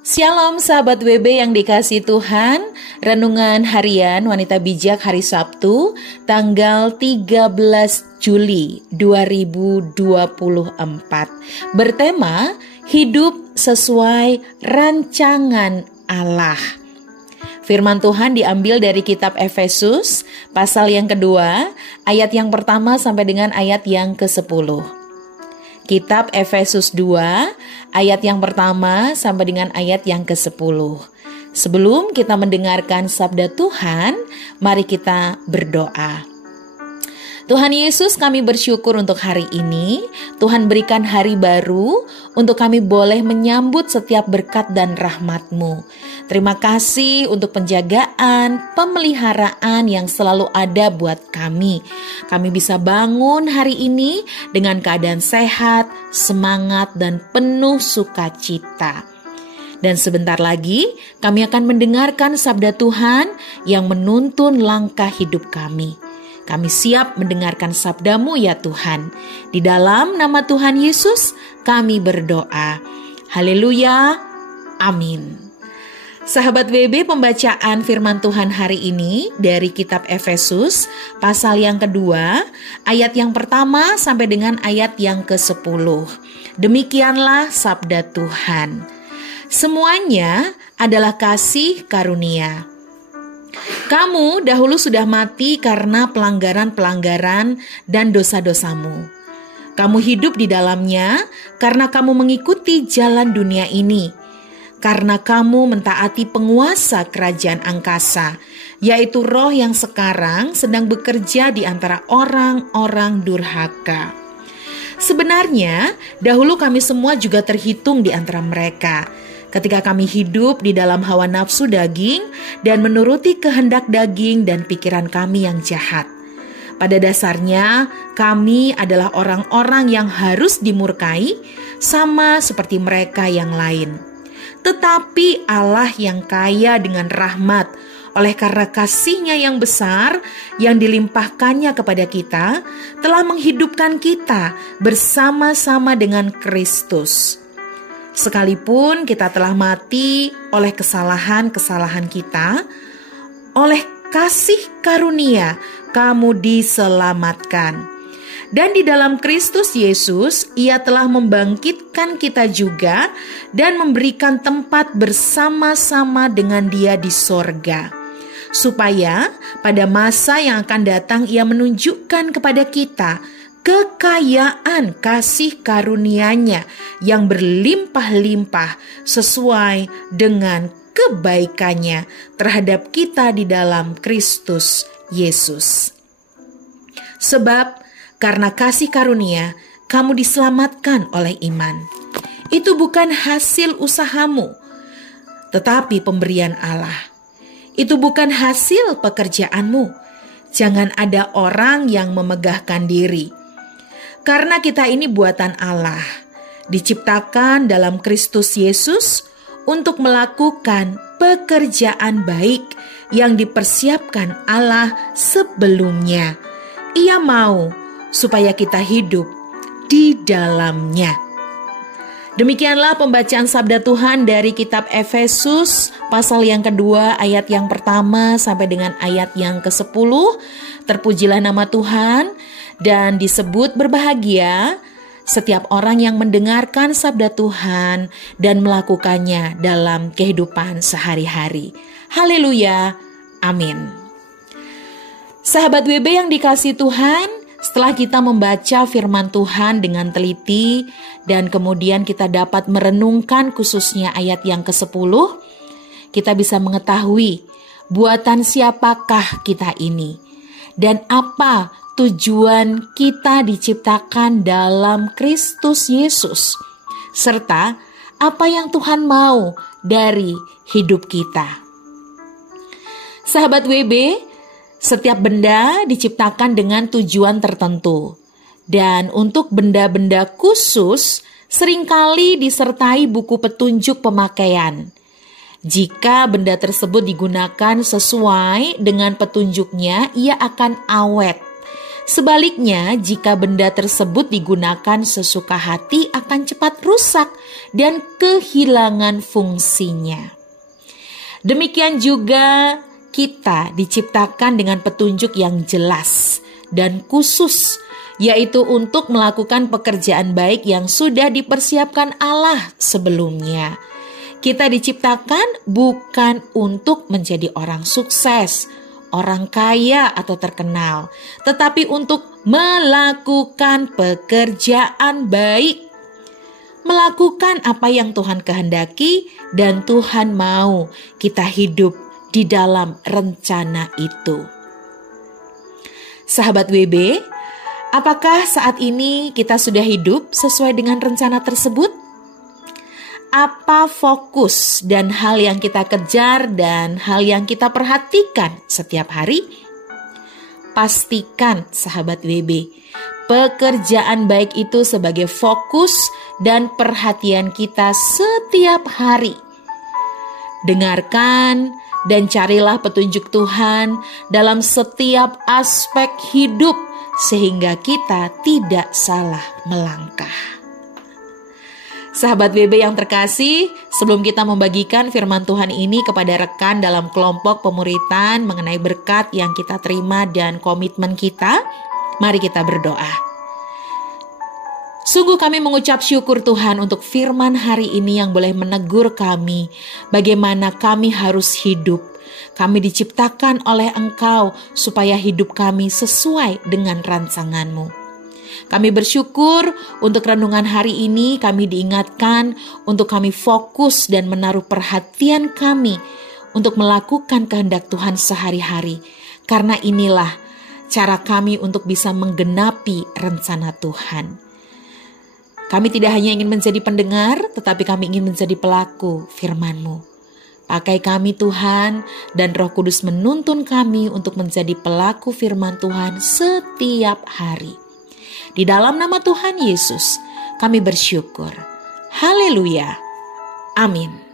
Shalom sahabat WB yang dikasihi Tuhan. Renungan harian Wanita Bijak hari Sabtu tanggal 13 Juli 2024 bertema hidup sesuai rancangan Allah. Firman Tuhan diambil dari kitab Efesus pasal yang kedua ayat yang pertama sampai dengan ayat yang ke-10. Kitab Efesus 2 ayat yang pertama sampai dengan ayat yang ke-10. Sebelum kita mendengarkan sabda Tuhan, mari kita berdoa. Tuhan Yesus, kami bersyukur untuk hari ini. Tuhan berikan hari baru untuk kami boleh menyambut setiap berkat dan rahmat-Mu. Terima kasih untuk penjagaan, pemeliharaan yang selalu ada buat kami. Kami bisa bangun hari ini dengan keadaan sehat, semangat, dan penuh sukacita. Dan sebentar lagi kami akan mendengarkan sabda Tuhan yang menuntun langkah hidup kami. Kami siap mendengarkan sabda-Mu ya Tuhan. Di dalam nama Tuhan Yesus kami berdoa. Haleluya. Amin. Sahabat WB, pembacaan firman Tuhan hari ini dari kitab Efesus pasal yang kedua ayat yang pertama sampai dengan ayat yang ke-10. Demikianlah sabda Tuhan. Semuanya adalah kasih karunia. Kamu dahulu sudah mati karena pelanggaran-pelanggaran dan dosa-dosamu. Kamu hidup di dalamnya karena kamu mengikuti jalan dunia ini. Karena kamu mentaati penguasa kerajaan angkasa, yaitu roh yang sekarang sedang bekerja di antara orang-orang durhaka. Sebenarnya, dahulu kami semua juga terhitung di antara mereka. Ketika kami hidup di dalam hawa nafsu daging dan menuruti kehendak daging dan pikiran kami yang jahat. Pada dasarnya, kami adalah orang-orang yang harus dimurkai sama seperti mereka yang lain. Tetapi Allah yang kaya dengan rahmat, oleh karena kasih-Nya yang besar yang dilimpahkannya kepada kita, telah menghidupkan kita bersama-sama dengan Kristus. Sekalipun kita telah mati oleh kesalahan-kesalahan kita, oleh kasih karunia kamu diselamatkan. Dan di dalam Kristus Yesus, Ia telah membangkitkan kita juga dan memberikan tempat bersama-sama dengan Dia di sorga. Supaya pada masa yang akan datang Ia menunjukkan kepada kita kekayaan kasih karunia-Nya yang berlimpah-limpah sesuai dengan kebaikan-Nya terhadap kita di dalam Kristus Yesus. Sebab karena kasih karunia kamu diselamatkan oleh iman. Itu bukan hasil usahamu, tetapi pemberian Allah. Itu bukan hasil pekerjaanmu. Jangan ada orang yang memegahkan diri. Karena kita ini buatan Allah, diciptakan dalam Kristus Yesus untuk melakukan pekerjaan baik yang dipersiapkan Allah sebelumnya. Ia mau supaya kita hidup di dalamnya. Demikianlah pembacaan sabda Tuhan dari kitab Efesus pasal yang kedua ayat yang pertama sampai dengan ayat yang ke-10. Terpujilah nama Tuhan. Dan disebut berbahagia setiap orang yang mendengarkan sabda Tuhan dan melakukannya dalam kehidupan sehari-hari. Haleluya, amin. Sahabat WB yang dikasihi Tuhan, setelah kita membaca firman Tuhan dengan teliti dan kemudian kita dapat merenungkan khususnya ayat yang ke-10, kita bisa mengetahui buatan siapakah kita ini dan apa tujuan kita diciptakan dalam Kristus Yesus, serta apa yang Tuhan mau dari hidup kita. Sahabat WB, setiap benda diciptakan dengan tujuan tertentu, dan untuk benda-benda khusus seringkali disertai buku petunjuk pemakaian. Jika benda tersebut digunakan sesuai dengan petunjuknya, ia akan awet. Sebaliknya, jika benda tersebut digunakan sesuka hati akan cepat rusak dan kehilangan fungsinya. Demikian juga kita diciptakan dengan petunjuk yang jelas dan khusus, yaitu untuk melakukan pekerjaan baik yang sudah dipersiapkan Allah sebelumnya. Kita diciptakan bukan untuk menjadi orang sukses, orang kaya atau terkenal, tetapi untuk melakukan pekerjaan baik. Melakukan apa yang Tuhan kehendaki dan Tuhan mau kita hidup di dalam rencana itu. Sahabat WB, apakah saat ini kita sudah hidup sesuai dengan rencana tersebut? Apa fokus dan hal yang kita kejar dan hal yang kita perhatikan setiap hari? Pastikan sahabat WB, pekerjaan baik itu sebagai fokus dan perhatian kita setiap hari. Dengarkan dan carilah petunjuk Tuhan dalam setiap aspek hidup sehingga kita tidak salah melangkah. Sahabat WB yang terkasih, sebelum kita membagikan firman Tuhan ini kepada rekan dalam kelompok pemuritan mengenai berkat yang kita terima dan komitmen kita, mari kita berdoa. Sungguh kami mengucap syukur Tuhan untuk firman hari ini yang boleh menegur kami bagaimana kami harus hidup. Kami diciptakan oleh Engkau supaya hidup kami sesuai dengan rancangan-Mu. Kami bersyukur untuk renungan hari ini kami diingatkan untuk kami fokus dan menaruh perhatian kami untuk melakukan kehendak Tuhan sehari-hari. Karena inilah cara kami untuk bisa menggenapi rencana Tuhan. Kami tidak hanya ingin menjadi pendengar, tetapi kami ingin menjadi pelaku firman-Mu. Pakai kami Tuhan, dan Roh Kudus menuntun kami untuk menjadi pelaku firman Tuhan setiap hari. Di dalam nama Tuhan Yesus, kami bersyukur. Haleluya. Amin.